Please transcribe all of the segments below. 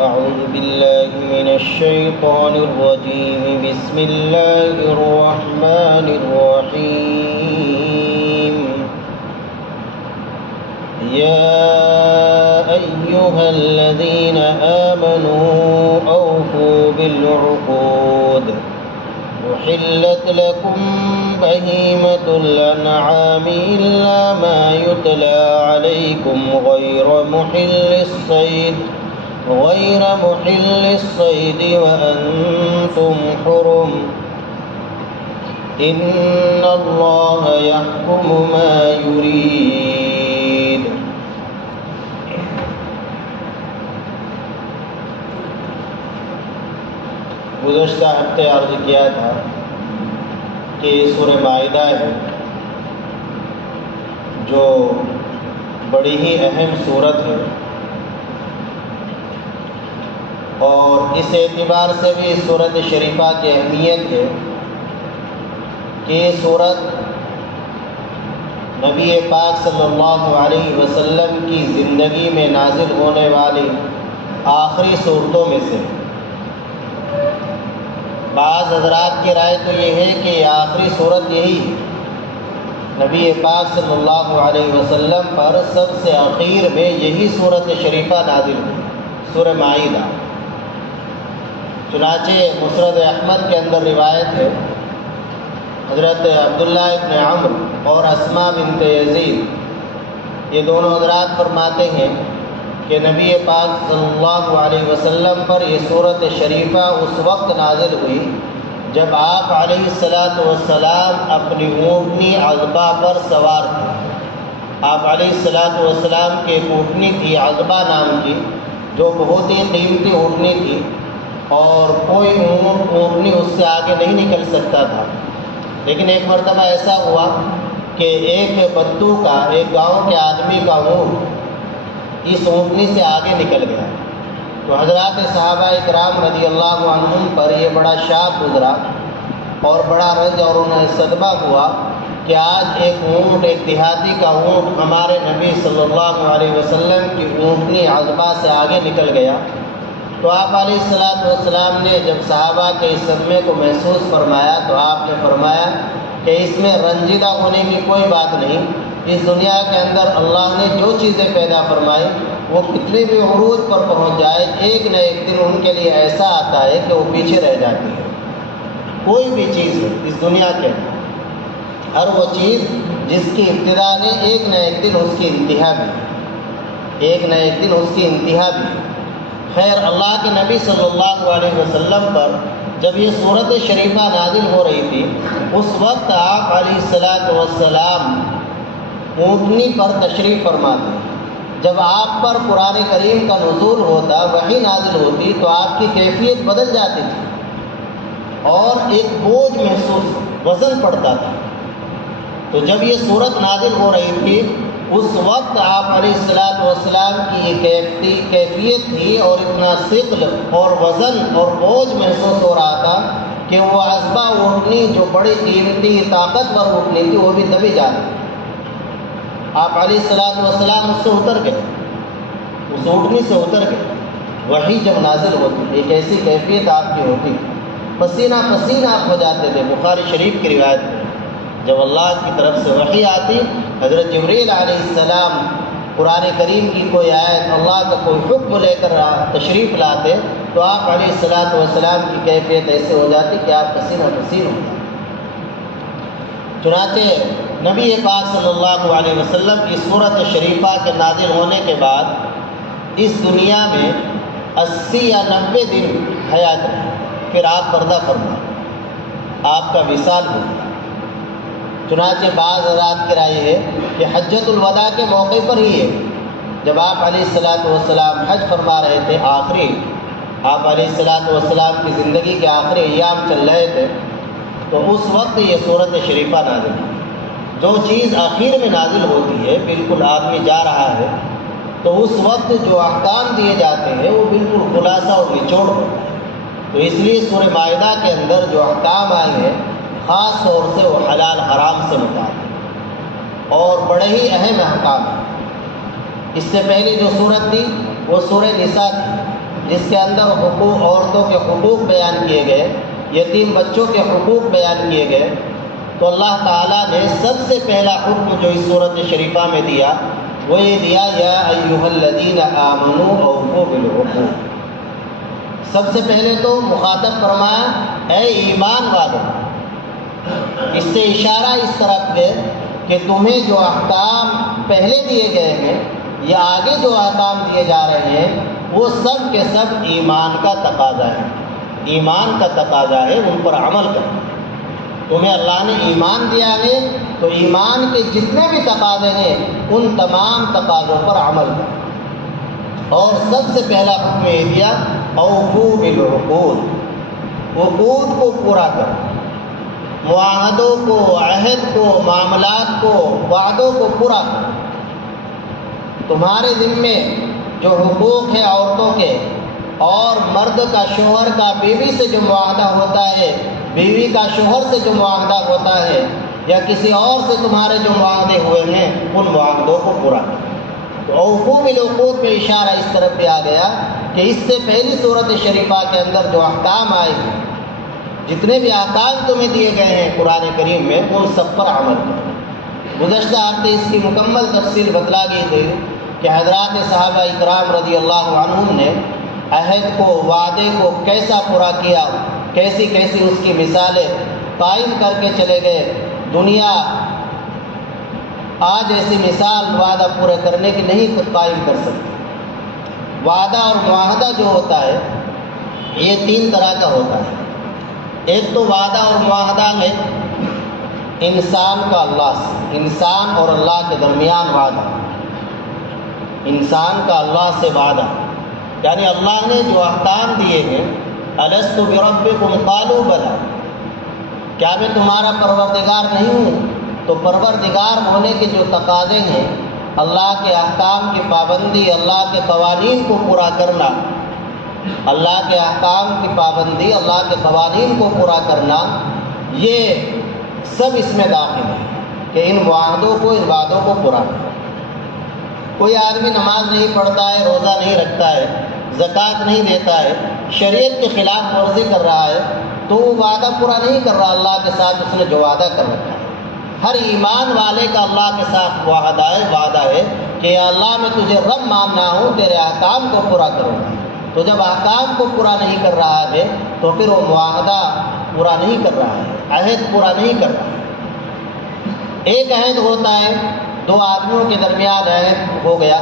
أعوذ بالله من الشيطان الرجيم. بسم الله الرحمن الرحيم. يا أيها الذين آمنوا أوفوا بالعقود. أحلت لكم بهيمة الأنعام إلا ما يتلى عليكم غير محل الصيد وأنتم حرم. إن الله يحكم ما يريد. گزشتہ ہفتے عرض کیا تھا کہ یہ سورہ مائدہ ہے جو بڑی ہی اہم سورت ہے، اور اس اعتبار سے بھی سورت شریفہ کی اہمیت ہے کہ یہ سورت نبی پاک صلی اللہ علیہ وسلم کی زندگی میں نازل ہونے والی آخری صورتوں میں سے۔ بعض حضرات کی رائے تو یہ ہے کہ آخری صورت یہی ہے، نبی پاک صلی اللہ علیہ وسلم پر سب سے اخیر میں یہی سورت شریفہ نازل ہوئی، سورہ مائدہ۔ چنانچہ مسند احمد کے اندر روایت ہے، حضرت عبداللہ ابن عمرو اور اسماء بنت یزید یہ دونوں حضرات فرماتے ہیں کہ نبی پاک صلی اللہ علیہ وسلم پر یہ سورت شریفہ اس وقت نازل ہوئی جب آپ علیہ السلام اپنی اونٹنی عذبہ پر سوار تھے۔ آپ علیہ السلام کی ایک اونٹنی تھی عذبہ نام کی، جو بہت ہی قیمتی اونٹنی تھی، اور کوئی اونٹنی اس سے آگے نہیں نکل سکتا تھا۔ لیکن ایک مرتبہ ایسا ہوا کہ ایک بدو کا، ایک گاؤں کے آدمی کا اونٹ اس اونٹنی سے آگے نکل گیا، تو حضرات صحابہ اکرام رضی اللہ عنہم پر یہ بڑا شاق گزرا اور بڑا رنج اور انہیں صدمہ ہوا کہ آج ایک اونٹ، ایک دیہاتی کا اونٹ ہمارے نبی صلی اللہ علیہ وسلم کی اونٹنی عذبہ سے آگے نکل گیا۔ تو آپ علیہ السلام نے جب صحابہ کے اس صدمے کو محسوس فرمایا تو آپ نے فرمایا کہ اس میں رنجیدہ ہونے کی کوئی بات نہیں۔ اس دنیا کے اندر اللہ نے جو چیزیں پیدا فرمائی وہ کتنے بھی عروج پر پہنچ جائے، ایک نہ ایک دن ان کے لیے ایسا آتا ہے کہ وہ پیچھے رہ جاتی ہے۔ کوئی بھی چیز ہے اس دنیا کے اندر، ہر وہ چیز جس کی ابتدا نے ایک نہ ایک دن اس کی انتہا بھی، خیر اللہ کے نبی صلی اللہ علیہ وسلم پر جب یہ سورت شریفہ نازل ہو رہی تھی، اس وقت آپ علیہ السلام اونٹنی پر تشریف فرما تھے۔ جب آپ پر قرآن کریم کا نزول ہوتا، وحی نازل ہوتی، تو آپ کی کیفیت بدل جاتی تھی اور ایک بوجھ محسوس، وزن پڑتا تھا۔ تو جب یہ سورت نازل ہو رہی تھی اس وقت آپ علیہ السلام کی یہ کیفیت تھی اور اتنا ثقل اور وزن اور بوجھ محسوس ہو رہا تھا کہ وہ عذبہ اونٹنی جو بڑی قیمتی طاقتور اونٹنی تھی وہ بھی دبی جا رہی۔ آپ علیہ السلام اس سے اتر گئے، اس اونٹنی سے اتر گئے۔ وحی جب نازل ہوتی ایک ایسی کیفیت آپ کی ہوتی، پسینہ پسینہ آپ ہو جاتے تھے۔ بخاری شریف کی روایت ہے، جب اللہ کی طرف سے وحی آتی، حضرت جبریل علیہ السلام قرآن کریم کی کوئی آیت، اللہ کا کوئی حکم لے کر تشریف لاتے تو آپ علیہ السلام کی کیفیت ایسے ہو جاتی کہ آپ پسینہ پسینہ ہو جاتے۔ چنانچہ نبی پاک صلی اللہ علیہ وسلم کی سورت شریفہ کے نازل ہونے کے بعد اس دنیا میں 80 یا 90 دن حیات رہے، پھر آپ پردہ فرما، آپ کا وصال ہو گیا۔ چنانچہ بعض حضرات کی رائے ہے کہ حجۃ الوداع کے موقع پر ہی ہے، جب آپ علیہ السلام حج فرما رہے تھے، آپ علیہ السلام کی زندگی کے آخری ایام چل رہے تھے، تو اس وقت یہ سورت شریفہ نازل ہوئی۔ جو چیز آخر میں نازل ہوتی ہے، بالکل آدمی جا رہا ہے تو اس وقت جو احکام دیے جاتے ہیں وہ بالکل خلاصہ اور نچوڑ ہوتا ہے۔ تو اس لیے سورہ مائدہ کے اندر جو احکام آئے ہیں خاص طور سے وہ حلال حرام سے متعلق اور بڑے ہی اہم احکام ہیں۔ اس سے پہلے جو سورت تھی وہ سورہ نساء تھی، جس کے اندر حقوق عورتوں کے حقوق بیان کیے گئے، یتیم بچوں کے حقوق بیان کیے گئے، تو اللہ تعالیٰ نے سب سے پہلا حکم جو اس صورت شریفہ میں دیا وہ یہ دیا، یا ایھا الذین آمنوا اوفوا بالعقود۔ سب سے پہلے تو مخاطب فرمایا اے ایمان والو۔ اس سے اشارہ اس طرف ہے کہ تمہیں جو احکام پہلے دیے گئے ہیں یا آگے جو احکام دیے جا رہے ہیں وہ سب کے سب ایمان کا تقاضا ہے، ایمان کا تقاضا ہے، ان پر عمل کرنا۔ تمہیں اللہ نے ایمان دیا ہے تو ایمان کے جتنے بھی تقاضے ہیں ان تمام تقاضوں پر عمل کرنا۔ اور سب سے پہلا حکم یہ دیا اوفوا بالعقود، عقود کو پورا کرو، معاہدوں کو، عہد کو، معاملات کو، وعدوں کو پورا کرو۔ تمہارے ذمے جو حقوق ہے عورتوں کے، اور مرد کا شوہر کا بیوی سے جو معاہدہ ہوتا ہے، بیوی کا شوہر سے جو معاہدہ ہوتا ہے، یا کسی اور سے تمہارے جو معاہدے ہوئے ہیں ان معاہدوں کو پورا کرو۔ تو اوفوا بالعقود میں اشارہ اس طرف بھی آ گیا کہ اس سے پہلی صورت شریفہ کے اندر جو احکام آئے ہیں، جتنے بھی احکام تمہیں دیے گئے ہیں قرآن کریم میں، ان سب پر عمل کرو۔ گزشتہ ہفتے اس کی مکمل تفصیل بتلا گئی تھی کہ حضرات صحابہ اکرام رضی اللہ عنہم نے عہد کو، وعدے کو کیسا پورا کیا، کیسی کیسی اس کی مثالیں قائم کر کے چلے گئے۔ دنیا آج ایسی مثال وعدہ پورے کرنے کی نہیں قائم کر سکتی۔ وعدہ اور معاہدہ جو ہوتا ہے یہ تین طرح کا ہوتا ہے۔ ایک تو وعدہ اور معاہدہ میں انسان کا اللہ سے، انسان اور اللہ کے درمیان وعدہ، انسان کا اللہ سے وعدہ، یعنی اللہ نے جو احکام دیے ہیں، الست بربکم قالوا بلی، کیا میں تمہارا پروردگار نہیں ہوں؟ تو پروردگار ہونے کے جو تقاضے ہیں، اللہ کے احکام کی پابندی، اللہ کے قوانین کو پورا کرنا، اللہ کے احکام کی پابندی، اللہ کے قوانین کو پورا کرنا، یہ سب اس میں داخل ہے کہ ان معاہدوں کو، ان وعدوں کو پورا کرنا۔ کوئی آدمی نماز نہیں پڑھتا ہے، روزہ نہیں رکھتا ہے، زکوٰۃ نہیں دیتا ہے، شریعت کے خلاف ورزی کر رہا ہے، تو وہ وعدہ پورا نہیں کر رہا اللہ کے ساتھ اس نے جو وعدہ کر رکھا ہے۔ ہر ایمان والے کا اللہ کے ساتھ وعدہ ہے کہ یا اللہ میں تجھے رب ماننا ہوں، تیرے احکام کو پورا کروں گا۔ تو جب احکام کو پورا نہیں کر رہا ہے تو پھر وہ معاہدہ پورا نہیں کر رہا ہے، عہد پورا نہیں کر رہا ہے۔ ایک عہد ہوتا ہے دو آدمیوں کے درمیان عہد ہو گیا،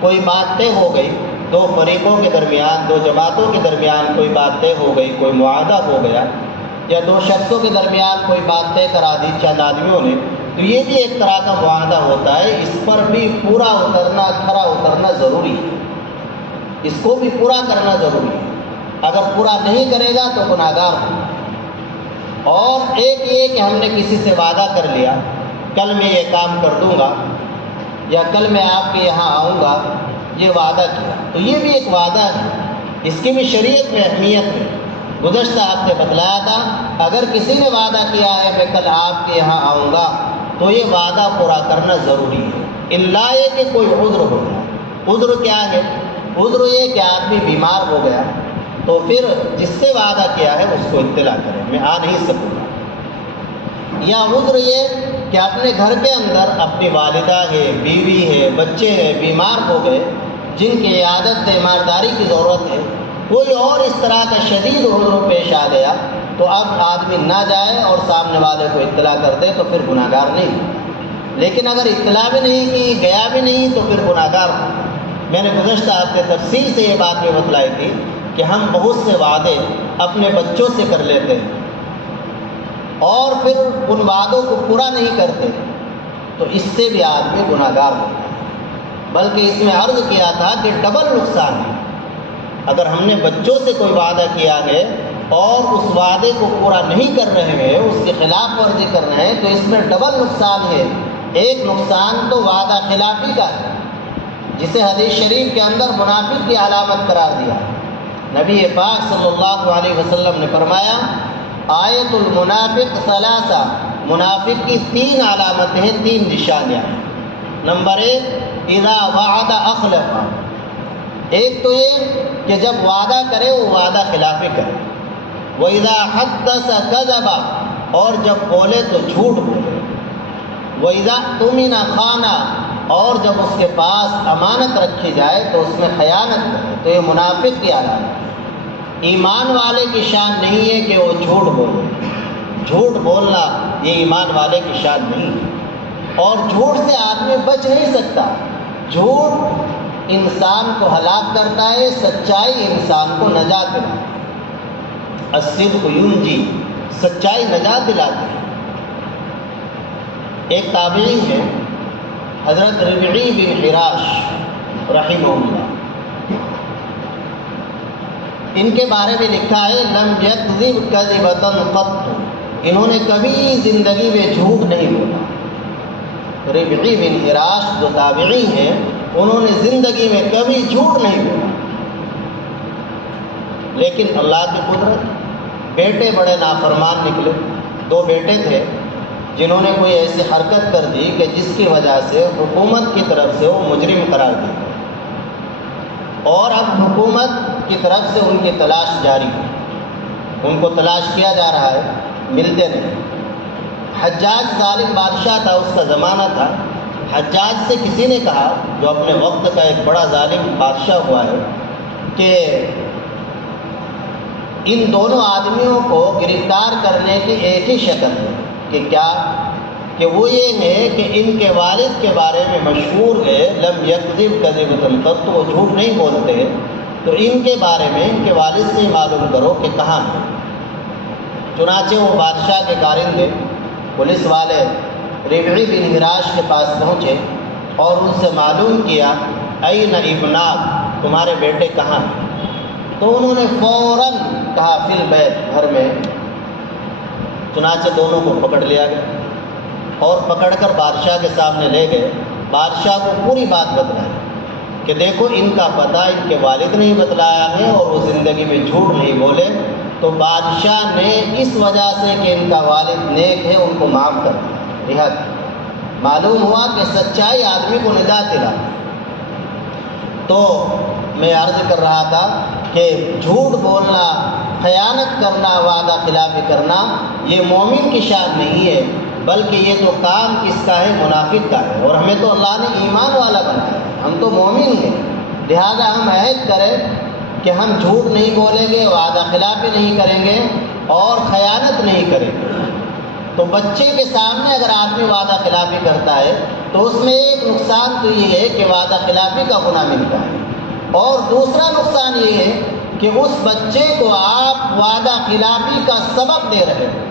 کوئی بات طے ہو گئی، دو فریقوں کے درمیان، دو جماعتوں کے درمیان کوئی بات طے ہو گئی، کوئی معاہدہ ہو گیا، یا دو شخصوں کے درمیان کوئی بات طے کرا دی چند آدمیوں نے، تو یہ بھی ایک طرح کا معاہدہ ہوتا ہے۔ اس پر بھی پورا اترنا، کھرا اترنا ضروری ہے، اس کو بھی پورا کرنا ضروری ہے۔ اگر پورا نہیں کرے گا تو گناہگار ہوگا۔ اور ایک یہ کہ ہم نے کسی سے وعدہ کر لیا کل میں یہ کام کر دوں گا، یا کل میں آپ کے یہاں آؤں گا، یہ وعدہ کیا، تو یہ بھی ایک وعدہ ہے، اس کی بھی شریعت میں اہمیت ہے۔ گزشتہ ہفتے بتلایا تھا اگر کسی نے وعدہ کیا ہے میں کل آپ کے یہاں آؤں گا تو یہ وعدہ پورا کرنا ضروری ہے، الا یہ کہ کوئی عذر ہو جائے۔ عذر کیا ہے؟ عذر یہ کہ آدمی بیمار ہو گیا تو پھر جس سے وعدہ کیا ہے اس کو اطلاع کرے میں آ نہیں سکوں گا، یا عذر یہ کہ اپنے گھر کے اندر اپنی والدہ ہے، بیوی ہے، بچے ہیں، بیمار ہو گئے جن کی عیادت تیمارداری کی ضرورت ہے، کوئی اور اس طرح کا شدید عذر پیش آ گیا تو اب آدمی نہ جائے اور سامنے والے کو اطلاع کر دے تو پھر گناہگار نہیں۔ لیکن اگر اطلاع بھی نہیں کی، گیا بھی نہیں، تو پھر گناہگار ہو۔ میں نے گزشتہ ہفتے تفصیل سے یہ بات بھی بتلائی تھی کہ ہم بہت سے وعدے اپنے بچوں سے کر لیتے ہیں اور پھر ان وعدوں کو پورا نہیں کرتے، تو اس سے بھی آدمی گناہگار ہوتا ہے۔ بلکہ اس میں عرض کیا تھا کہ ڈبل نقصان ہے۔ اگر ہم نے بچوں سے کوئی وعدہ کیا ہے اور اس وعدے کو پورا نہیں کر رہے ہیں، اس کی خلاف ورزی کر رہے ہیں، تو اس میں ڈبل نقصان ہے۔ ایک نقصان تو وعدہ خلافی کا ہے، جسے حدیث شریف کے اندر منافق کی علامت قرار دیا۔ نبی پاک صلی اللہ علیہ وسلم نے فرمایا آیت المنافق ثلاثہ، منافق کی تین علامتیں ہیں، تین نشانیاں۔ نمبر ایک، اذا وعد اخلف، ایک تو یہ کہ جب وعدہ کرے وہ وعدہ خلافی کرے، وَإِذَا حَدَّثَ كَذَبَ، اور جب بولے تو جھوٹ بولے، وَإِذَا اؤْتُمِنَ خَانَ، اور جب اس کے پاس امانت رکھی جائے تو اس میں خیانت کرے۔ تو یہ منافق کی علامت ہے۔ ایمان والے کی شان نہیں ہے کہ وہ جھوٹ بولے، جھوٹ بولنا یہ ایمان والے کی شان نہیں ہے، اور جھوٹ سے آدمی بچ نہیں سکتا۔ جھوٹ انسان کو ہلاک کرتا ہے، سچائی انسان کو نجات دیتا ہے۔ الصدق ینجی، سچائی نجات دلاتی ہے۔ ایک تابعی ہے حضرت ربعی بن حراش رحمہ اللہ، ان کے بارے میں لکھا ہے لم یکذب کذبۃ قط، انہوں نے کبھی زندگی میں جھوٹ نہیں بولا۔ ربعی بن حراش جو تابعی ہیں انہوں نے زندگی میں کبھی جھوٹ نہیں بولا، لیکن اللہ کی قدرت، بیٹے بڑے نافرمان نکلے۔ 2 بیٹے تھے جنہوں نے کوئی ایسی حرکت کر دی کہ جس کی وجہ سے حکومت کی طرف سے وہ مجرم قرار دی، اور اب حکومت کی طرف سے ان کی تلاش جاری ہے، ان کو تلاش کیا جا رہا ہے، ملتے نہیں۔ حجاج ظالم بادشاہ تھا، اس کا زمانہ تھا۔ حجاج سے کسی نے کہا، جو اپنے وقت کا ایک بڑا ظالم بادشاہ ہوا ہے، کہ ان دونوں آدمیوں کو گرفتار کرنے کی ایک ہی شکل ہے، کہ کیا کہ وہ یہ ہے کہ ان کے والد کے بارے میں مشہور ہے لم یکذب کذبۃ قط، وہ جھوٹ نہیں بولتے، تو ان کے بارے میں ان کے والد سے معلوم کرو کہ کہاں ہیں۔ چنانچہ وہ بادشاہ کے کارندے پولیس والے ربعی بن حراش کے پاس پہنچے اور ان سے معلوم کیا این ابناک، تمہارے بیٹے کہاں ہیں؟ تو انہوں نے فوراً کہا فی البیت، گھر میں۔ چنانچہ دونوں کو پکڑ لیا گیا اور پکڑ کر بادشاہ کے سامنے لے گئے۔ بادشاہ کو پوری بات بتلائی کہ دیکھو ان کا پتہ ان کے والد نے ہی بتلایا ہے اور وہ زندگی میں جھوٹ نہیں بولے۔ تو بادشاہ نے اس وجہ سے کہ ان کا والد نیک ہے ان کو معاف کر دیا، رہا کیا۔ معلوم ہوا کہ سچائی آدمی کو نجات دلاتی۔ تو میں عرض کر رہا تھا کہ جھوٹ بولنا، خیانت کرنا، وعدہ خلافی کرنا یہ مومن کی شان نہیں ہے، بلکہ یہ تو کام کس کا ہے؟ منافق کا ہے۔ اور ہمیں تو اللہ نے ایمان والا بنایا ہے، ہم تو مومن ہیں، لہذا ہم عہد کریں کہ ہم جھوٹ نہیں بولیں گے، وعدہ خلافی نہیں کریں گے اور خیانت نہیں کریں گے۔ تو بچے کے سامنے اگر آدمی وعدہ خلافی کرتا ہے تو اس میں ایک نقصان تو یہ ہے کہ وعدہ خلافی کا گناہ ملتا ہے، اور دوسرا نقصان یہ ہے کہ اس بچے کو آپ وعدہ خلافی کا سبب دے رہے ہیں۔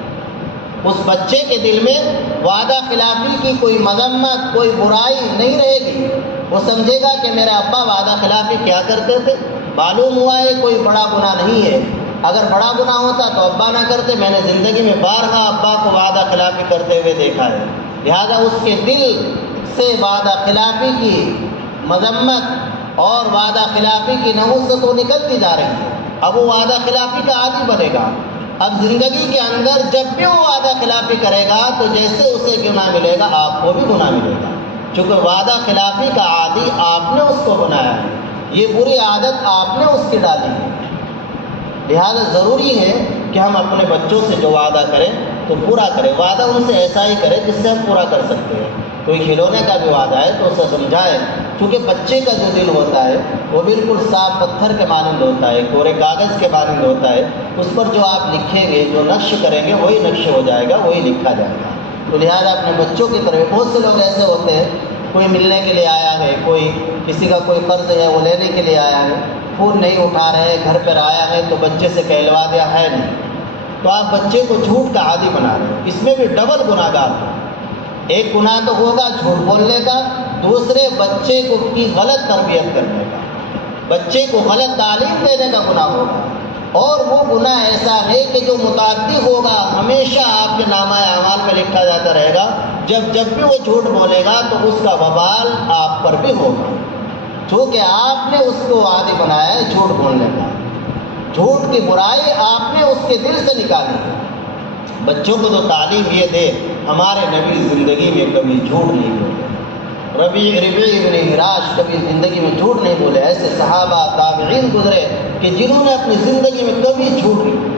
اس بچے کے دل میں وعدہ خلافی کی کوئی مذمت، کوئی برائی نہیں رہے گی، وہ سمجھے گا کہ میرے ابا وعدہ خلافی کیا کرتے تھے، معلوم ہوا ہے کوئی بڑا گناہ نہیں ہے، اگر بڑا گناہ ہوتا تو ابا نہ کرتے، میں نے زندگی میں بارہا ابا کو وعدہ خلافی کرتے ہوئے دیکھا ہے، لہذا اس کے دل سے وعدہ خلافی کی مذمت اور وعدہ خلافی کی نحوست تو نکلتی جا رہی ہے۔ اب وہ وعدہ خلافی کا عادی بنے گا، اب زندگی کے اندر جب بھی وہ وعدہ خلافی کرے گا تو جیسے اسے گناہ ملے گا آپ کو بھی گناہ ملے گا، چونکہ وعدہ خلافی کا عادی آپ نے اس کو بنایا ہے، یہ بری عادت آپ نے اس کی ڈالی ہے۔ لہذا ضروری ہے کہ ہم اپنے بچوں سے جو وعدہ کریں تو پورا کریں، وعدہ ان سے ایسا ہی کریں جس سے ہم پورا کر سکتے ہیں۔ کوئی کھلونے کا بھی وعدہ ہے تو اسے سمجھائیں، کیونکہ بچے کا جو دل ہوتا ہے وہ بالکل صاف پتھر کے مانند ہوتا ہے، کورے کاغذ کے مانند ہوتا ہے، اس پر جو آپ لکھیں گے، جو نقش کریں گے وہی نقش ہو جائے گا، وہی لکھا جائے گا۔ تو لہذا اپنے بچوں کی طرف، بہت سے لوگ ایسے ہوتے ہیں کوئی ملنے کے لیے آیا ہے، کوئی کسی کا کوئی قرض ہے وہ لینے کے لیے آیا ہے، فون نہیں اٹھا رہے، گھر پر آیا ہے تو بچے سے کہلوا دیا ہے نہیں، تو آپ بچے کو جھوٹ کا عادی بنا رہے ہیں، اس میں بھی ڈبل گناہ گار ہے۔ ایک گناہ تو ہوگا جھوٹ بولنے کا، دوسرے بچے کو کی غلط تربیت کرنے کا، بچے کو غلط تعلیم دینے کا گناہ ہوگا، اور وہ گناہ ایسا ہے کہ جو متعدی ہوگا، ہمیشہ آپ کے نامہ اعمال میں لکھا جاتا رہے گا، جب بھی وہ جھوٹ بولے گا تو اس کا وبال آپ پر بھی ہوگا، چونکہ آپ نے اس کو عادی بنایا ہے جھوٹ بولنے کا، جھوٹ کی برائی آپ نے اس کے دل سے نکالی ہے۔ بچوں کو تو تعلیم یہ دے، ہمارے نبی زندگی میں کبھی جھوٹ نہیں بولے، ربیع بن ہراش کبھی زندگی میں جھوٹ نہیں بولے. ایسے صحابہ تابعین گزرے کہ جنہوں نے اپنی زندگی میں کبھی جھوٹ نہیں.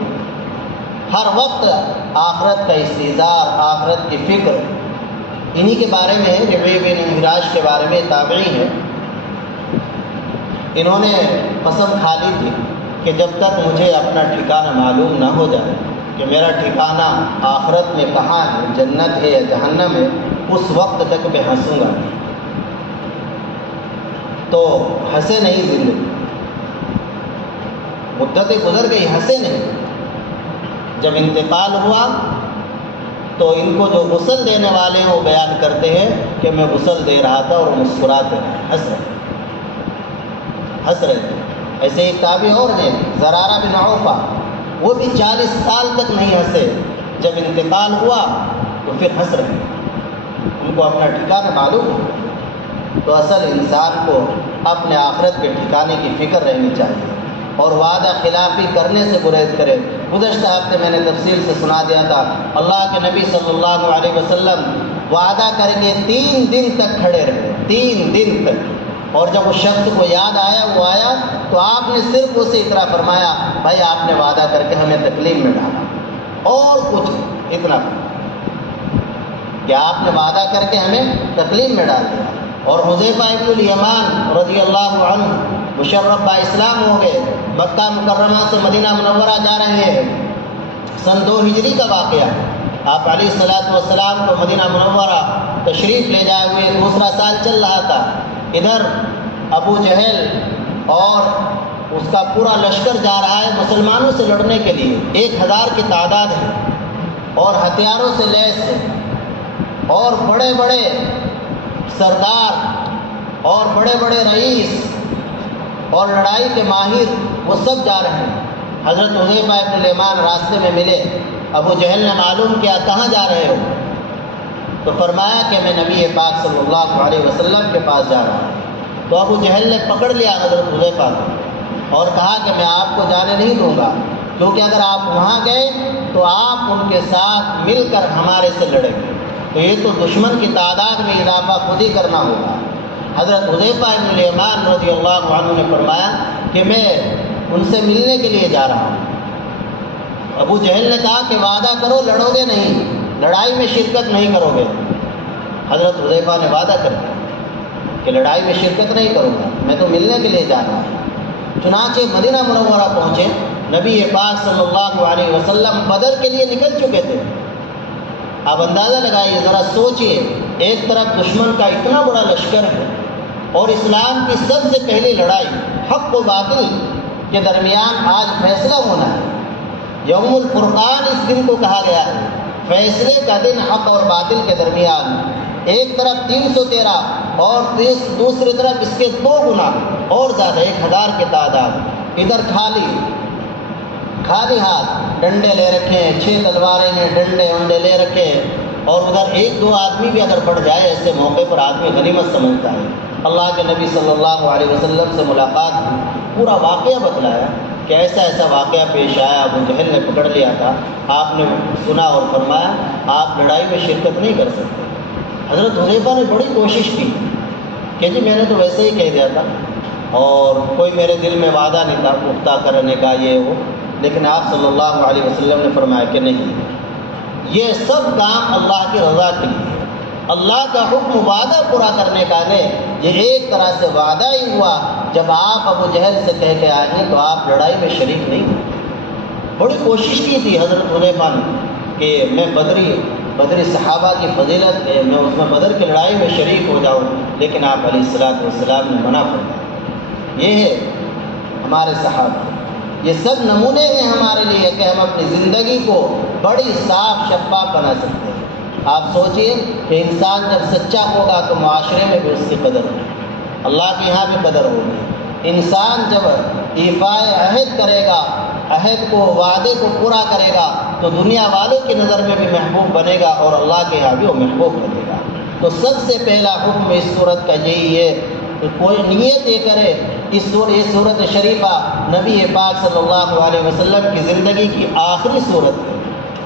ہر وقت آخرت کا استحضار، آخرت کی فکر. انہی کے بارے میں ربیع بن ہراش کے بارے میں تابعی ہے. انہوں نے قسم کھا لی تھی کہ جب تک مجھے اپنا ٹھکانہ معلوم نہ ہو جائے کہ میرا ٹھکانہ آخرت میں کہاں ہے، جنت ہے یا جہنم ہے، اس وقت تک میں ہنسوں گا. تو ہنسے نہیں زندگی، مدتیں گزر گئی، ہنسے نہیں. جب انتقال ہوا تو ان کو جو غسل دینے والے ہیں وہ بیان کرتے ہیں کہ میں غسل دے رہا تھا اور مسکراتے رہے، ہنس رہے تھے. ایسے ایک تابعی اور ہیں زرارہ بن عوفہ، وہ بھی 40 سال تک نہیں ہنسے. جب انتقال ہوا تو پھر ہنس رہے. ان کو اپنا ٹھکانہ معلوم ہو. تو اصل انسان کو اپنے آخرت کے ٹھکانے کی فکر رہنی چاہیے اور وعدہ خلافی کرنے سے گریز کرے. گزشتہ ہفتے میں نے تفصیل سے سنا دیا تھا، اللہ کے نبی صلی اللہ علیہ وسلم وعدہ کر کے 3 دن تک کھڑے رہے، 3 دن تک. اور جب اس شخص کو یاد آیا، وہ آیا تو آپ نے صرف اسے اتنا فرمایا، بھائی آپ نے وعدہ کر کے ہمیں تکلیف میں ڈالا، اور کچھ اتنا کہ آپ نے وعدہ کر کے ہمیں تکلیف میں ڈال دیا. اور حذیفہ ابن الیمان رضی اللہ عنہ مشرف با اسلام ہو گئے، مکہ مکرمہ سے مدینہ منورہ جا رہے ہیں. سن 2 ہجری کا واقعہ. آپ علیہ الصلوۃ والسلام کو مدینہ منورہ تشریف لے جائے ہوئے 2 سال چل رہا تھا. ادھر ابو جہل اور اس کا پورا لشکر جا رہا ہے مسلمانوں سے لڑنے کے لیے. 1000 کی تعداد ہے اور ہتھیاروں سے لیس ہے، اور بڑے بڑے سردار اور بڑے بڑے رئیس اور لڑائی کے ماہر وہ سب جا رہے ہیں. حضرت حذیفہ ابن الیمان راستے میں ملے. ابو جہل نے معلوم کیا کہاں جا رہے ہو؟ تو فرمایا کہ میں نبی پاک صلی اللہ علیہ وسلم کے پاس جا رہا ہوں. تو ابو جہل نے پکڑ لیا حضرت حذیفہ کو اور کہا کہ میں آپ کو جانے نہیں دوں گا، کیونکہ اگر آپ وہاں گئے تو آپ ان کے ساتھ مل کر ہمارے سے لڑیں گے، تو یہ تو دشمن کی تعداد میں اضافہ خود ہی کرنا ہوگا. حضرت حذیفہ ابن الیمان رضی اللہ عنہ نے فرمایا کہ میں ان سے ملنے کے لیے جا رہا ہوں. ابو جہل نے کہا کہ وعدہ کرو لڑو گے نہیں، لڑائی میں شرکت نہیں کرو گے. حضرت حذیفہ نے وعدہ کر دیا کہ لڑائی میں شرکت نہیں کروں گا، میں تو ملنے کے لیے جا رہا ہوں. چنانچہ مدینہ منورہ پہنچے. نبی پاک صلی اللہ علیہ وسلم بدر کے لیے نکل چکے تھے. آپ اندازہ لگائیے، ذرا سوچئے، ایک طرف دشمن کا اتنا بڑا لشکر ہے اور اسلام کی سب سے پہلی لڑائی حق و باطل کے درمیان آج فیصلہ ہونا ہے. یوم الفرقان اس دن کو کہا گیا ہے، فیصلے کا دن حق اور باطل کے درمیان. ایک طرف 313 اور دوسری طرف اس کے 2 گنا اور زیادہ، 1000 کی تعداد. ادھر خالی ہاتھ ڈنڈے لے رکھے ہیں، 6 تلواریں ہیں، ڈنڈے لے رکھے ہیں. اور ادھر 1-2 آدمی بھی اگر پڑ جائے ایسے موقع پر آدمی غنیمت سمجھتا ہے. اللہ کے نبی صلی اللہ علیہ وسلم سے ملاقات ہوئی، پورا واقعہ بتلایا کہ ایسا ایسا واقعہ پیش آیا، ابو جہل نے پکڑ لیا تھا. آپ نے سنا اور فرمایا آپ لڑائی میں شرکت نہیں کر سکتے. حضرت حذیفہ نے بڑی کوشش کی کہ جی میں نے تو ویسے ہی کہہ دیا تھا اور کوئی میرے دل میں وعدہ نہیں تھا پختہ کرنے کا یہ وہ، لیکن آپ صلی اللہ علیہ وسلم نے فرمایا کہ نہیں، یہ سب کام اللہ کی رضا کے لیے، اللہ کا حکم وعدہ پورا کرنے کا ہے. یہ ایک طرح سے وعدہ ہی ہوا. جب آپ ابو جہل سے کہہ کے آئے تو آپ لڑائی میں شریک نہیں ہوئے. بڑی کوشش کی تھی حضرت حذیفہ نے کہ میں بدری صحابہ کی فضیلت ہے، میں اس میں بدر کی لڑائی میں شریک ہو جاؤں، لیکن آپ علیہ الصلوۃ والسلام نے منع فرمایا. یہ ہے ہمارے صحابہ، یہ سب نمونے ہیں ہمارے لیے کہ ہم اپنی زندگی کو بڑی صاف شفاف بنا سکتے ہیں. آپ سوچئے کہ انسان جب سچا ہوگا تو معاشرے میں بھی اس کی قدر ہوگی، اللہ کے یہاں بھی قدر ہوگی. انسان جب ایفاء عہد کرے گا، عہد کو وعدے کو پورا کرے گا تو دنیا والوں کی نظر میں بھی محبوب بنے گا اور اللہ کے یہاں بھی وہ محبوب بنے گا. تو سب سے پہلا حکم اس صورت کا یہی ہے کہ کوئی نیت یہ کرے. یہ صورت شریفہ نبی پاک صلی اللہ علیہ وسلم کی زندگی کی آخری صورت ہے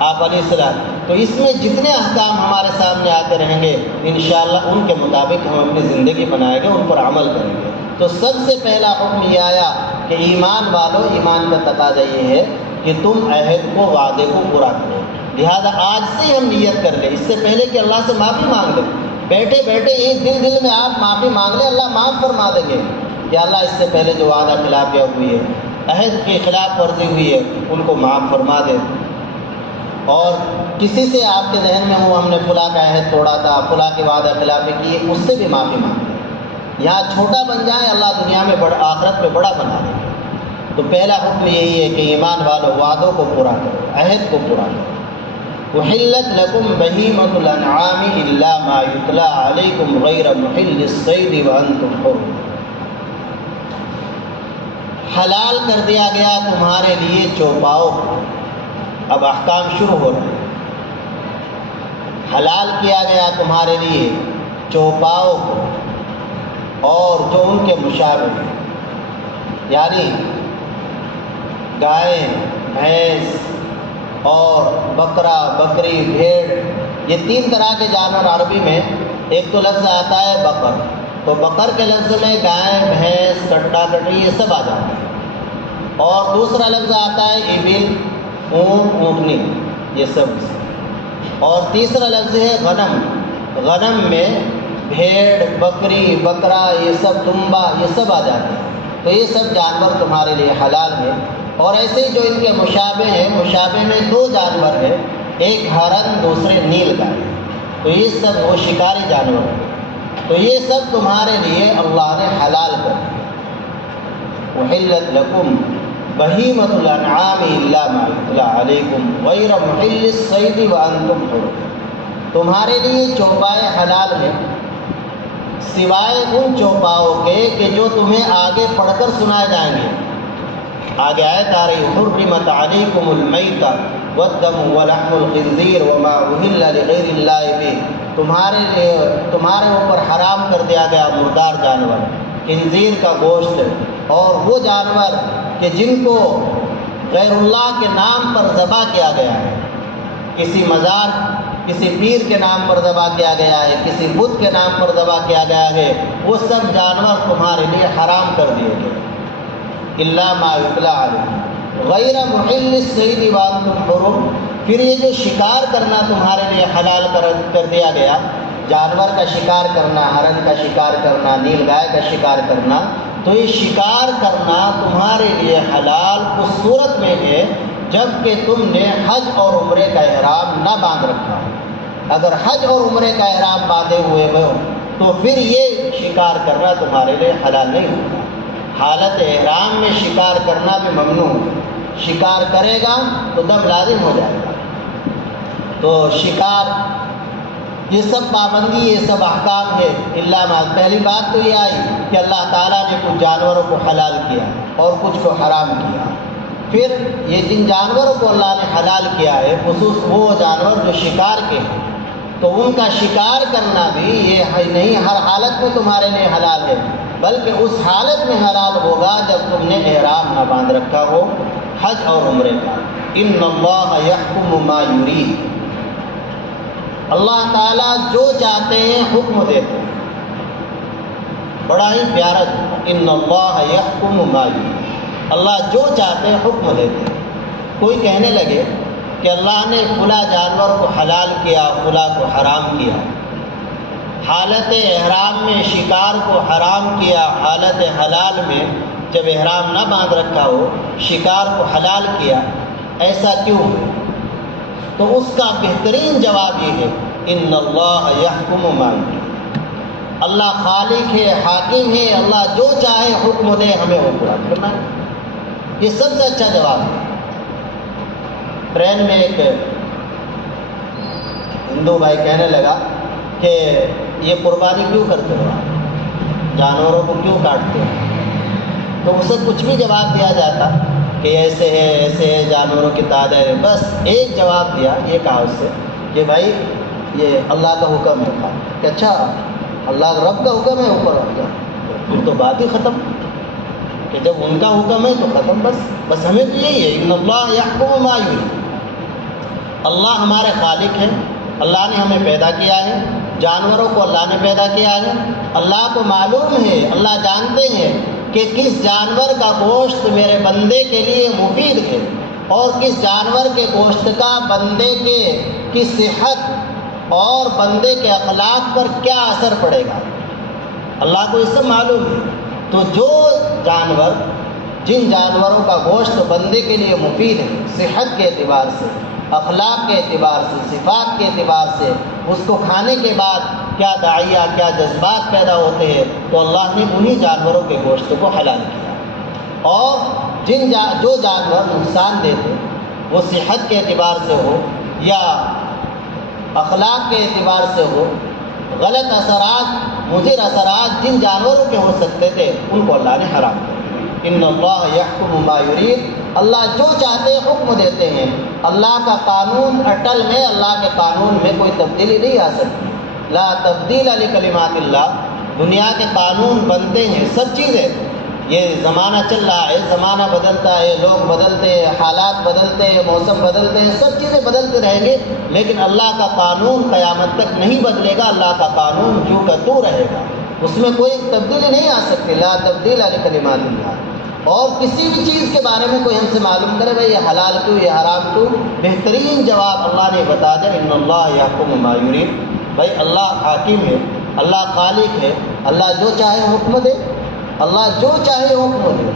آپ علیہ السلام. تو اس میں جتنے احکام ہمارے سامنے آتے رہیں گے انشاءاللہ ان کے مطابق ہم اپنی زندگی بنائیں گے، ان پر عمل کریں گے. تو سب سے پہلا حکم یہ آیا کہ ایمان والو، ایمان کا تقاضا یہ ہے کہ تم عہد کو، وعدے کو پورا کرو. لہذا آج سے ہم نیت کر لیں، اس سے پہلے کہ اللہ سے معافی مانگ لیں. بیٹھے بیٹھے ایک دل میں آپ معافی مانگ لیں، اللہ معاف فرما دیں گے. کہ اللہ اس سے پہلے جو وعدہ خلاف ہوئی ہے، عہد کی خلاف ورزی ہوئی ہے، ان کو معاف فرما دے. اور کسی سے آپ کے ذہن میں ہو ہم نے فلاں کا عہد توڑا تھا، فلاں کی وعدہ خلافی کی، اس سے بھی معافی مانگے. یہاں چھوٹا بن جائے، اللہ دنیا میں آخرت میں بڑا بنا دے. تو پہلا حکم یہی ہے کہ ایمان والو وعدوں کو پورا کرو، عہد کو پورا کرو. احلت لکم بہیمۃ الانعام الا ما یتلی علیکم غیر محل الصید وانتم حرم. حلال کر دیا گیا تمہارے لیے چوپاؤں. اب احکام شروع ہو رہے ہیں. حلال کیا گیا تمہارے لیے چوپاؤں کو اور جو ان کے مشابہ ہیں، یعنی گائے، بھینس اور بکرا، بکری، بھیڑ. یہ تین طرح کے جانور عربی میں. ایک تو لفظ آتا ہے بقر، تو بقر کے لفظ میں گائے، بھینس، کٹا کٹی یہ سب آ جاتا ہے. اور دوسرا لفظ آتا ہے ابل، اونٹ، اونٹنی، یہ سب. اور تیسرا لفظ ہے غنم. غنم میں بھیڑ، بکری، بکرا، یہ سب، دمبا، یہ سب آ جاتے ہیں. تو یہ سب جانور تمہارے لیے حلال ہیں. اور ایسے ہی جو ان کے مشابہ ہیں، مشابہ میں دو جانور ہیں، ایک ہرن، دوسرے نیل گائے. تو یہ سب وہ شکاری جانور ہیں. تو یہ سب تمہارے لیے اللہ نے حلال کر دیا. احلت لکم بہیمۃ الانعام الا ما یتلی علیکم غیر محل الصید وانتم حرم. تمہارے لیے چوپائے حلال ہیں سوائے ان چوپاؤں کے کہ جو تمہیں آگے پڑھ کر سنائے جائیں گے. آگے آیت آ رہی حرمت علیکم المیتۃ والدم ولحم الخنزیر وما اہل لغیر اللہ بہ. تمہارے اوپر حرام کر دیا گیا مردار جانور، خنزیر کا گوشت، اور وہ جانور کہ جن کو غیر اللہ کے نام پر ذبح کیا گیا ہے. کسی مزار، کسی پیر کے نام پر ذبح کیا گیا ہے، کسی بت کے نام پر ذبح کیا گیا ہے، وہ سب جانور تمہارے لیے حرام کر دیے گئے. الا ما یتلی علیکم غیر محل الصید وانتم حرم. پھر یہ جو شکار کرنا تمہارے لیے حلال کر دیا گیا، جانور کا شکار کرنا، ہرن کا شکار کرنا، نیل گائے کا شکار کرنا، تو یہ شکار کرنا تمہارے لیے حلال اس صورت میں ہے جب کہ تم نے حج اور عمرے کا احرام نہ باندھ رکھا ہو. اگر حج اور عمرے کا احرام باندھے ہوئے ہو تو پھر یہ شکار کرنا تمہارے لیے حلال نہیں ہوگا. حالت احرام میں شکار کرنا بھی ممنوع ہے. شکار کرے گا تو دم لازم ہو جائے گا. تو شکار، یہ سب پابندی، یہ سب احکام ہے. پہلی بات تو یہ آئی کہ اللہ تعالیٰ نے کچھ جانوروں کو حلال کیا اور کچھ کو حرام کیا. پھر یہ جن جانوروں کو اللہ نے حلال کیا ہے، خصوص وہ جانور جو شکار کے ہیں، تو ان کا شکار کرنا بھی یہ نہیں ہر حالت میں تمہارے لیے حلال ہے، بلکہ اس حالت میں حلال ہوگا جب تم نے احرام نہ باندھ رکھا ہو حج اور عمرے کا. ان اللہ یحکم ما یرید. اللہ تعالیٰ جو چاہتے ہیں حکم دیتے ہیں. بڑا ہی پیارا. ان اللہ یحکم ما یرید. اللہ جو چاہتے ہیں حکم دیتے ہیں. کوئی کہنے لگے کہ اللہ نے فلاں جانور کو حلال کیا، فلاں کو حرام کیا. حالت احرام میں شکار کو حرام کیا، حالت حلال میں جب احرام نہ باندھ رکھا ہو شکار کو حلال کیا، ایسا کیوں؟ تو اس کا بہترین جواب یہ ہے ان اللہ یحکم ما یرید. اللہ خالق ہے، حاکم ہے. اللہ جو چاہے حکم دے، ہمیں وہ پورا کرنا ہے. یہ سب سے اچھا جواب ہے. ٹرین میں ایک ہندو بھائی کہنے لگا کہ یہ قربانی کیوں کرتے ہو آپ، جانوروں کو کیوں کاٹتے ہو؟ تو اسے کچھ بھی جواب دیا جاتا کہ ایسے ہے، ایسے ہے، جانوروں کی تعداد ہے. بس ایک جواب دیا، یہ کہا اس سے کہ بھائی یہ اللہ کا حکم ہے. کہ اچھا اللہ رب کا حکم ہے اوپر رکھ جا، پھر تو بات ہی ختم. کہ جب ان کا حکم ہے تو ختم. بس ہمیں تو یہی ہے ان اللہ یحکم ما یرید. اللہ ہمارے خالق ہیں، اللہ نے ہمیں پیدا کیا ہے، جانوروں کو اللہ نے پیدا کیا ہے، اللہ کو معلوم ہے، اللہ جانتے ہیں کہ کس جانور کا گوشت میرے بندے کے لیے مفید ہے اور کس جانور کے گوشت کا بندے کی صحت اور بندے کے اخلاق پر کیا اثر پڑے گا، اللہ کو اس سے معلوم ہے۔ تو جو جانور، جن جانوروں کا گوشت بندے کے لیے مفید ہے صحت کے اعتبار سے، اخلاق کے اعتبار سے، صفات کے اعتبار سے، اس کو کھانے کے بعد کیا داعیہ، کیا جذبات پیدا ہوتے ہیں، تو اللہ نے انہی جانوروں کے گوشت کو حلال کیا۔ اور جو جانور نقصان دیتے، وہ صحت کے اعتبار سے ہو یا اخلاق کے اعتبار سے ہو، غلط اثرات، مضر اثرات جن جانوروں کے ہو سکتے تھے، ان کو اللہ نے حرام کیا۔ ان اللہ یحکم ما یرید، اللہ جو چاہتے حکم دیتے ہیں۔ اللہ کا قانون اٹل ہے، اللہ کے قانون میں کوئی تبدیلی نہیں آ سکتی۔ لا تبدیل لکلمات اللہ، دنیا کے قانون بنتے ہیں، سب چیزیں، یہ زمانہ چل رہا ہے، زمانہ بدلتا ہے، لوگ بدلتے ہیں، حالات بدلتے ہیں، موسم بدلتے ہیں، سب چیزیں بدلتے رہیں گے، لیکن اللہ کا قانون قیامت تک نہیں بدلے گا۔ اللہ کا قانون جو کا تو رہے گا، اس میں کوئی تبدیلی نہیں آ سکتی۔ لا تبدیل لکلمات اللہ۔ اور کسی بھی چیز کے بارے میں کوئی ہم سے معلوم کرے بھائی یہ حلال کیوں، یہ حرام کیوں، بہترین جواب اللہ نے بتا دیا، ان اللہ یحکم ما یرید۔ بھائی اللہ حاکم ہے، اللہ خالق ہے، اللہ جو چاہے حکم دے، اللہ جو چاہے حکم دے۔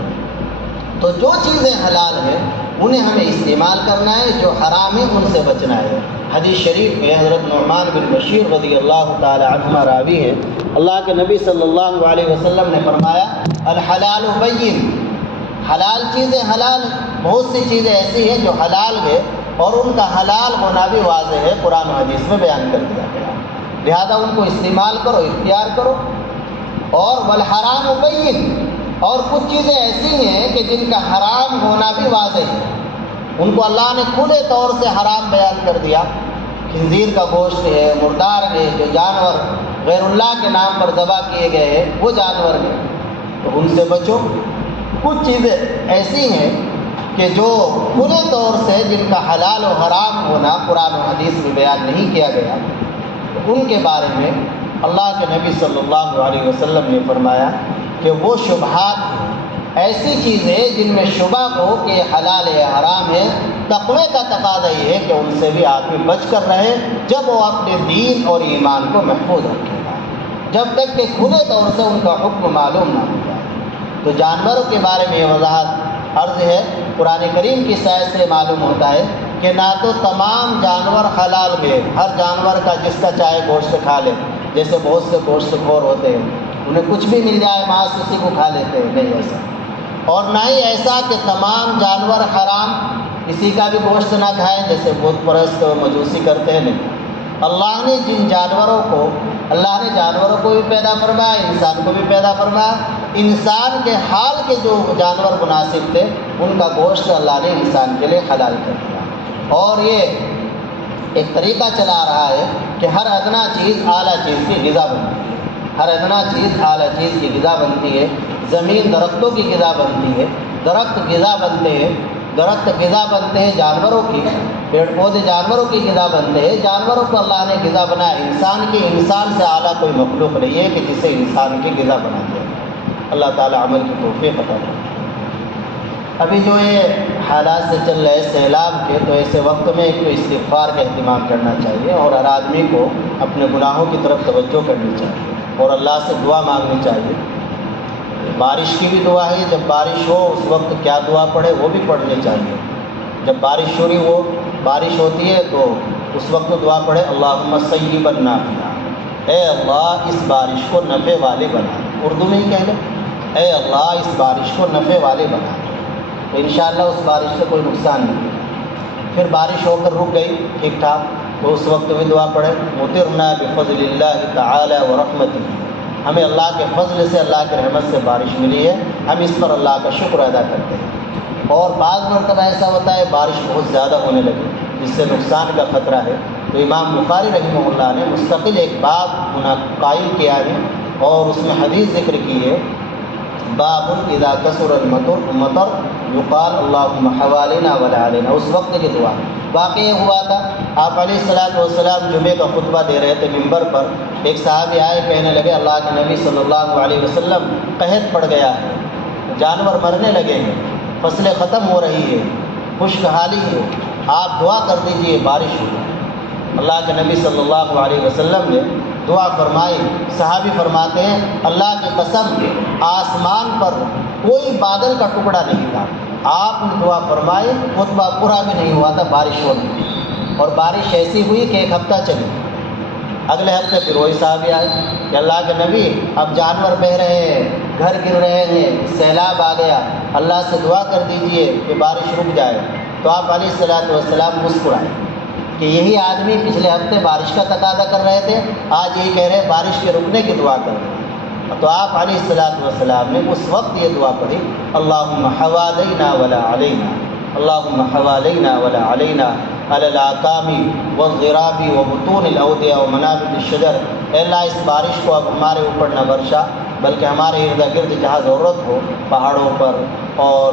تو جو چیزیں حلال ہیں انہیں ہمیں استعمال کرنا ہے، جو حرام ہے ان سے بچنا ہے۔ حدیث شریف میں حضرت نعمان بن بشیر رضی اللہ تعالی عنہما راوی ہے، اللہ کے نبی صلی اللہ علیہ وسلم نے فرمایا، الحلال بین، حلال چیزیں حلال ہیں، بہت سی چیزیں ایسی ہیں جو حلال ہے اور ان کا حلال ہونا بھی واضح ہے، قرآن و حدیث میں بیان کر دیا گیا، لہذا ان کو استعمال کرو، اختیار کرو۔ اور والحرام بین، اور کچھ چیزیں ایسی ہیں کہ جن کا حرام ہونا بھی واضح ہے، ان کو اللہ نے کھلے طور سے حرام بیان کر دیا۔ خنزیر کا گوشت ہے، مردار ہے، جو جانور غیر اللہ کے نام پر ذبح کیے گئے ہیں وہ جانور ہیں، تو ان سے بچو۔ کچھ چیزیں ایسی ہیں کہ جو کھلے طور سے جن کا حلال و حرام ہونا قرآن و حدیث میں بیان نہیں کیا گیا، ان کے بارے میں اللہ کے نبی صلی اللہ علیہ وسلم نے فرمایا کہ وہ شبہات، ایسی چیزیں جن میں شبہ ہو کہ حلال ہے حرام ہے، تقوی کا تقاضا یہ ہے کہ ان سے بھی آدمی بچ کر رہے، جب وہ اپنے دین اور ایمان کو محفوظ رکھے گا، جب تک کہ کھلے طور سے ان کا حکم معلوم نہ ہو جائے۔ تو جانوروں کے بارے میں یہ وضاحت عرض ہے، قرآن کریم کی سائے سے معلوم ہوتا ہے کہ نہ تو تمام جانور حلال ہوئے، ہر جانور کا جس کا چاہے گوشت کھا لے، جیسے بہت سے گوشت خور ہوتے ہیں، انہیں کچھ بھی مل جائے ماس اسی کو کھا لیتے ہیں، نہیں ایسا۔ اور نہ ہی ایسا کہ تمام جانور حرام، کسی کا بھی گوشت نہ کھائیں جیسے بت پرست و مجوسی کرتے ہیں، نہیں۔ اللہ نے جن جانوروں کو، اللہ نے جانوروں کو بھی پیدا فرمایا، انسان کو بھی پیدا فرمایا، انسان کے حال کے جو جانور مناسب تھے ان کا گوشت اللہ نے انسان کے لیے حلال کر دیا۔ اور یہ ایک طریقہ چلا رہا ہے کہ ہر ادنا چیز اعلیٰ چیز کی غذا بنتی ہے، ہر ادنا چیز اعلیٰ چیز کی غذا بنتی ہے۔ زمین درختوں کی غذا بنتی ہے، درخت غذا بنتے ہیں، درخت غذا بنتے ہیں جانوروں کی، پیڑ پودے جانوروں کی غذا بنتے ہیں، جانوروں کو اللہ نے غذا بنایا انسان کی۔ انسان سے اعلیٰ کوئی مخلوق نہیں ہے کہ جسے انسان کی غذا بنا دیا۔ اللہ تعالیٰ عمل کی توفیق عطا کرے۔ ابھی جو یہ حالات سے چل رہے سیلاب کے، تو ایسے وقت میں ایک تو استغفار کا اہتمام کرنا چاہیے اور ہر آدمی کو اپنے گناہوں کی طرف توجہ کرنی چاہیے اور اللہ سے دعا مانگنی چاہیے۔ بارش کی بھی دعا ہے، جب بارش ہو اس وقت کیا دعا پڑھے وہ بھی پڑھنی چاہیے۔ جب بارش شروع ہو، بارش ہوتی ہے تو اس وقت دعا پڑھے، اللہم صیبا نافعا، اے اللہ اس بارش کو نفع والے بنا، اردو میں ہی کہہ لیں، اے اللہ اس بارش کو نفع والے بنا، تو انشاءاللہ اس بارش سے کوئی نقصان نہیں۔ پھر بارش ہو کر رک گئی ٹھیک ٹھاک، تو اس وقت بھی دعا پڑھے، مطرنا بفضل اللہ تعالی ورحمتہ، ہمیں اللہ کے فضل سے، اللہ کی رحمت سے بارش ملی ہے، ہم اس پر اللہ کا شکر ادا کرتے ہیں۔ اور بعض مرتبہ ایسا ہوتا ہے بارش بہت زیادہ ہونے لگی جس سے نقصان کا خطرہ ہے، تو امام بخاری رحمہ اللہ نے مستقل ایک باب قائم کیا ہے اور اس میں حدیث ذکر کی ہے، باب اذا کثر المطر یقال اللہم حوالینا ولا علینا، اس وقت کی دعا واقعہ ہوا تھا، آپ علیہ الصلوۃ والسلام جمعے کا خطبہ دے رہے تھے ممبر پر، ایک صحابی آئے کہنے لگے اللہ کے نبی صلی اللہ علیہ وسلم قحط پڑ گیا ہے، جانور مرنے لگے ہیں، فصلیں ختم ہو رہی ہے، خشک حالی ہے، آپ دعا کر دیجئے بارش ہو۔ اللہ کے نبی صلی اللہ علیہ وسلم نے دعا فرمائی۔ صحابی فرماتے ہیں اللہ کی قسم آسمان پر کوئی بادل کا ٹکڑا نہیں تھا، آپ نے دعا فرمائی، خطبہ پورا بھی نہیں ہوا تھا، بارش ہو گئی، اور بارش ایسی ہوئی کہ ایک ہفتہ چلی۔ اگلے ہفتے پھر وہی صحابی آئے کہ اللہ کے نبی اب جانور بہہ رہے ہیں، گھر گر رہے ہیں، سیلاب آ گیا، اللہ سے دعا کر دیجئے کہ بارش رک جائے۔ تو آپ علیہ الصلوۃ والسلام مسکرائے کہ یہی آدمی پچھلے ہفتے بارش کا تقاضا کر رہے تھے، آج یہی کہہ رہے ہیں بارش کے رکنے کی دعا کر رہے ہیں۔ تو آپ علیہ الصلوۃ والسلام نے اس وقت یہ دعا پڑھی، اللہم حوالینا ولا علینا، اللہم حوالینا ولا علینا علی الاکام والضراب وبطون الاودیہ ومنابت الشجر۔ اے اللہ اس بارش کو اب ہمارے اوپر نہ برسا بلکہ ہمارے ارد گرد جہاں ضرورت ہو، پہاڑوں پر اور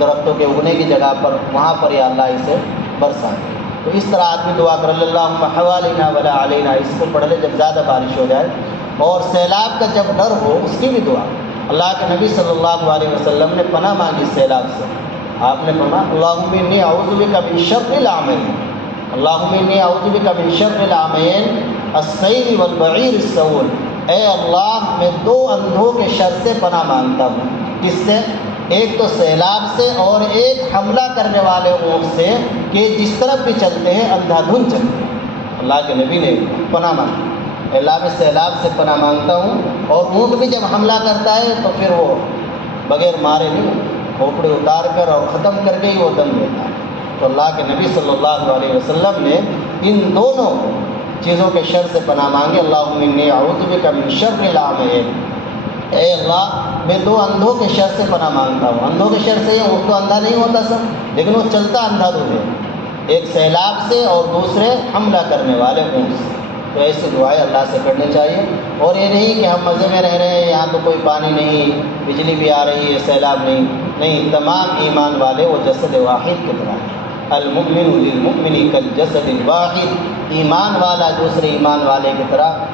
درختوں کے اگنے کی جگہ پر، وہاں پر یا اللہ اسے برسا۔ تو اس طرح آدمی دعا کر اللہم حوالینا ولا علینا، اس کو پڑھ لے جب زیادہ بارش ہو جائے۔ اور سیلاب کا جب ڈر ہو اس کی بھی دعا، اللہ کے نبی صلی اللہ علیہ وسلم نے پناہ مانگی سیلاب سے، آپ نے فرمایا اللہم انی اعوذ بک من شر العامین، اللہم انی اعوذ بک من شر العامین السیل والبعیر السول۔ اے اللہ میں دو اندھوں کے شر سے پناہ مانگتا ہوں، کس سے؟ ایک تو سیلاب سے، اور ایک حملہ کرنے والے اونٹ سے کہ جس طرف بھی چلتے ہیں اندھا دھند چلتے ہیں۔ اللہ کے نبی نے پناہ مانگی، اللہ میں سیلاب سے پناہ مانگتا ہوں، اور اونٹ بھی جب حملہ کرتا ہے تو پھر وہ بغیر مارے نہیں، کھوپڑے اتار کر اور ختم کر کے ہی وہ دم لیتا ہے۔ تو اللہ کے نبی صلی اللہ علیہ وسلم نے ان دونوں چیزوں کے شر سے پناہ مانگے، اللہم انی اعوذ بک من شر العامین، اے اللہ میں دو اندھوں کے شر سے پناہ مانگتا ہوں۔ اندھوں کے شر سے یہ اونٹ تو اندھا نہیں ہوتا سب، لیکن وہ چلتا اندھا دھند ہے، ایک سیلاب سے اور دوسرے حملہ کرنے والے اونٹ سے۔ تو ایسی دعائیں اللہ سے کرنی چاہیے، اور یہ نہیں کہ ہم مزے میں رہ رہے ہیں، یہاں تو کوئی پانی نہیں، بجلی بھی آ رہی ہے، سیلاب نہیں، تمام ایمان والے وہ جسد واحد کی طرح ہیں۔ المؤمن للمؤمن کالجسد الواحد، ایمان والا دوسرے ایمان والے کی طرح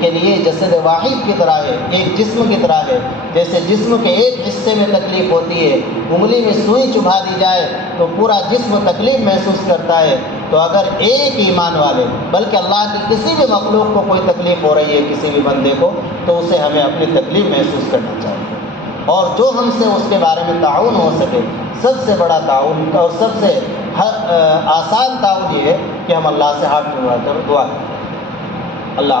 کے لیے جسد واحد کی طرح ہے، ایک جسم کی طرح ہے۔ جیسے جسم کے ایک حصے میں تکلیف ہوتی ہے، انگلی میں سوئی چبھا دی جائے تو پورا جسم تکلیف محسوس کرتا ہے، تو اگر ایک ایمان والے بلکہ اللہ کی کسی بھی مخلوق کو کوئی تکلیف ہو رہی ہے، کسی بھی بندے کو، تو اسے ہمیں اپنی تکلیف محسوس کرنا چاہیے، اور جو ہم سے اس کے بارے میں تعاون ہو سکے، سب سے بڑا تعاون اور سب سے آسان تعاون یہ ہے کہ ہم اللہ سے ہاتھ جوڑا کر دعا کریں۔ اللہ